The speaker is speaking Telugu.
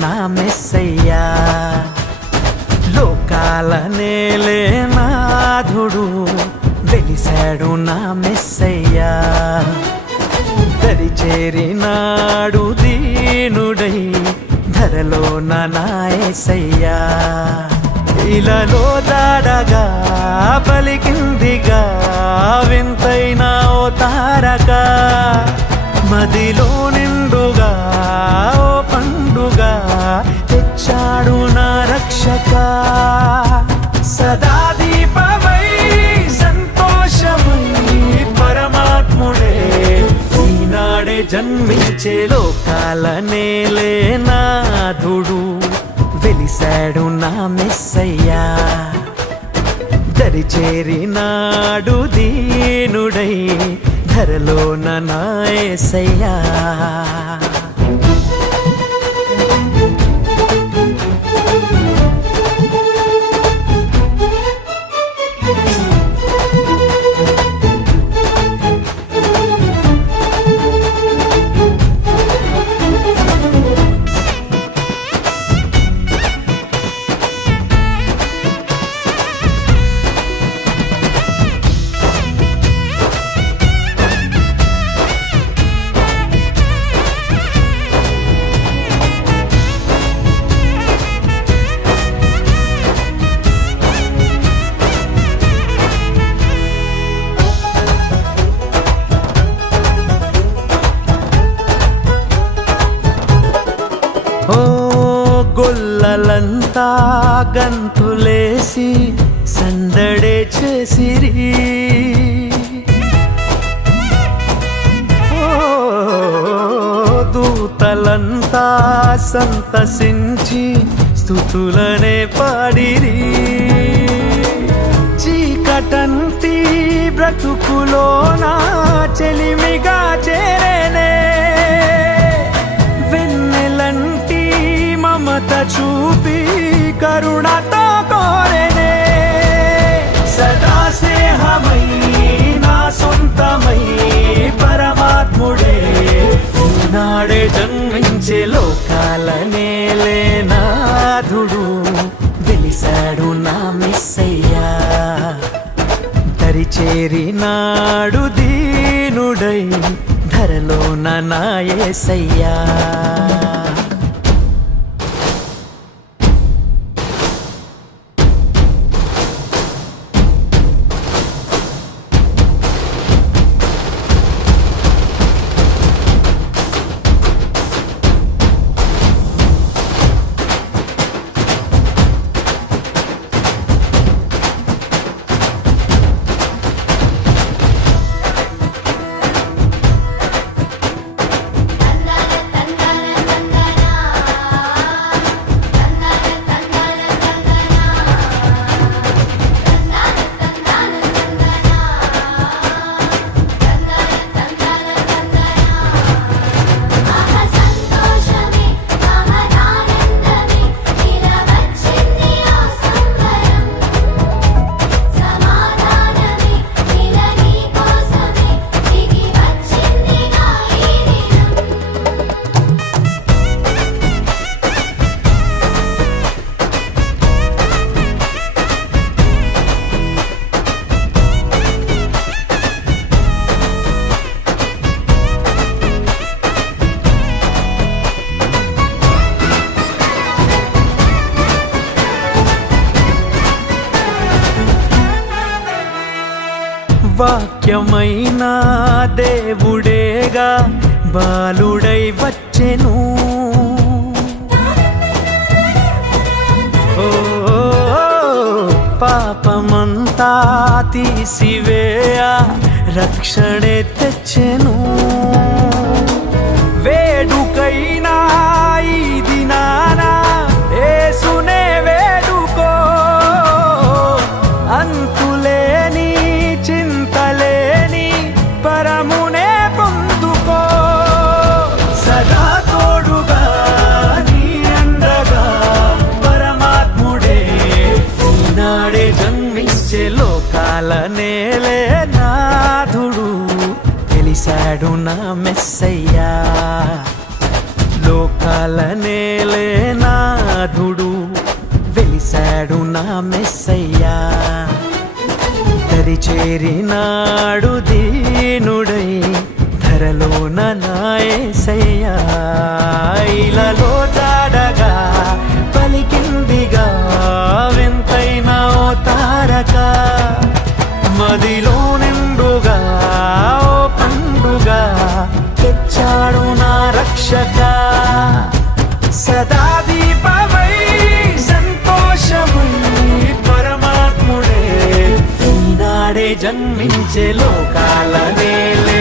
నా మెస్సయ్యా. లోకాల నేలే నాథుడు వెలిశాడు నా మెస్సయ్యా. దరి చేరినాడు దీనుడై ధరలోన నా యేసయ్యా. ఇలలో దాడగా పలికిందిగా వింతైన ఓ తారక, మదిలో నిండుగా ఓ పండుగా తెచ్చాడు నా రక్షక. సదా దీపమై సంతోషమై పరమాత్ముడే ఈనాడే జన్మించే లోకాల నేలే నాథుడు వెలిశాడు నా మెస్సయ్యా. దరి చేరినాడు దీనుడై ధరలోన నా యేసయ్యా. గొల్లలంతా గంతులేసి సందడే చేసిరి. దూతలంతా సంతసించి స్తుతులనే పాడిరి. చీకటంటి బ్రతుకులోన చెలిమిగా చేరేనే వెన్నెలంటి మమత చూపి కరుణతో కోరెనే. సదా స్నేహమై నా సొంతమై పరమాత్ముడే ఈనాడే జన్మించే లోకాల నేలే నాథుడు వెలిశాడు నా మెస్సయ్యా. దరి చేరినాడు దీనుడై ధరలోన నా యేసయ్యా. వాక్యమైన దేవుడేగా బాలుడై వచ్చెను. ఓ పాపమంతా తీసివేయ రక్షణే తెచ్చెను. వేడుకైనా ఈ దినాన యేసునే వేడుకో. అంతులేని చింతలేని పరమునే పొందుకో. సదా తోడుగా నీ అండగా పరమాత్ముడే ఈనాడే జన్మించే లోకాల నేలే నాథుడు వెలిశాడు నా వచ్చాడు నా మెస్సయ్యా, దరిచేరినాడు దీనుడై ధరలోన నా యేసయ్యా. ఇలలో జాడగా పలికిందిగా వింతైన ఓ తారక, మదిలో నిండుగా ఓ పండుగా తెచ్చాడు నా రక్షక. సదా దీపమై సంతోషమై పరమాత్ముడే ఈనాడే జన్మించే లోకాల నేలే